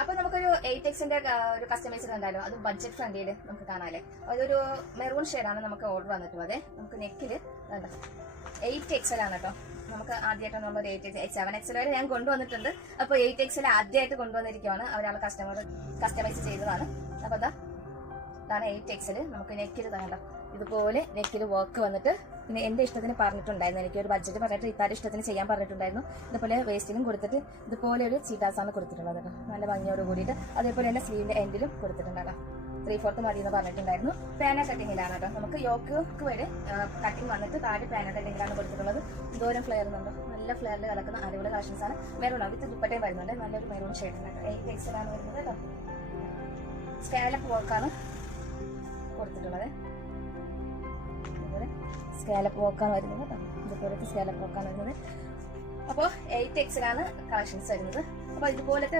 അപ്പൊ നമുക്കൊരു 8Xന്റെ ഒരു കസ്റ്റമൈസർ ഉണ്ടാലോ, അത് ബഡ്ജറ്റ് ഫ്രണ്ട്ലിയിൽ നമുക്ക് കാണാല്ലേ. അതൊരു മെറൂൺ ഷെയ്ഡാണ് നമുക്ക് ഓർഡർ വന്നിട്ടുള്ളത്. നമുക്ക് നെക്കില് 8XL ആണ് കേട്ടോ. നമുക്ക് ആദ്യമായിട്ട് നമ്മൾ 7XL വരെ ഞാൻ കൊണ്ടുവന്നിട്ടുണ്ട്. അപ്പൊ 8XL ആദ്യമായിട്ട് കൊണ്ടുവന്നിരിക്കുകയാണ്. ഒരാൾ കസ്റ്റമൈസ് ചെയ്തതാണ്. അപ്പൊ ഇതാണ് 8XL. നമുക്ക് നെക്കിൽ താണ്ട ഇതുപോലെ നെക്കിൽ വർക്ക് വന്നിട്ട്, പിന്നെ എന്റെ ഇഷ്ടത്തിന് പറഞ്ഞിട്ടുണ്ടായിരുന്നു. എനിക്ക് ഒരു ബഡ്ജറ്റ് പറഞ്ഞിട്ട് ഇത്താരുടെ ഇഷ്ടത്തിന് ചെയ്യാൻ പറഞ്ഞിട്ടുണ്ടായിരുന്നു. ഇതുപോലെ വേസ്റ്റിലും കൊടുത്തിട്ട് ഇതുപോലെ ഒരു ചീറ്റാസാണ് കൊടുത്തിട്ടുള്ളത് കേട്ടോ, നല്ല ഭംഗിയോട് കൂടിയിട്ട്. അതേപോലെ തന്നെ സ്ലീവിന്റെ എൻഡിലും കൊടുത്തിട്ടുണ്ടല്ലോ. 3/4 മതി എന്ന് പറഞ്ഞിട്ടുണ്ടായിരുന്നു. പാന കട്ടിങ്ങിലാണ് കേട്ടോ. നമുക്ക് യോക്ക് വരെ കട്ടിങ് വന്നിട്ട് താഴെ പാന കട്ടിങ്ങിലാണ് കൊടുത്തിട്ടുള്ളത്. ഇതോരം ഫ്ലെയർ ഉണ്ടോ, നല്ല ഫ്ലെയറിൽ കിടക്കുന്ന അടിപൊളി കളക്ഷൻസ് ആണ്. മെറൂൺ വിത്ത് ദുപ്പട്ടയും വരുന്നുണ്ട്. നല്ലൊരു മെറൂൺ ഷെയ്ഡാണ് കേട്ടോ. 8XL ആണ് വരുന്നത് കേട്ടോ. സ്കാലപ്പ് വർക്കാണ് കൊടുത്തിട്ടുള്ളത്. സ്കാലപ്പ് വർക്കാണ് വരുന്നത് കേട്ടോ. ഇതുപോലത്തെ സ്കാലപ്പ് വർക്കാണ് വരുന്നത്. അപ്പോൾ 8XL ആണ് കളക്ഷൻസ് വരുന്നത്. അപ്പോൾ ഇതുപോലത്തെ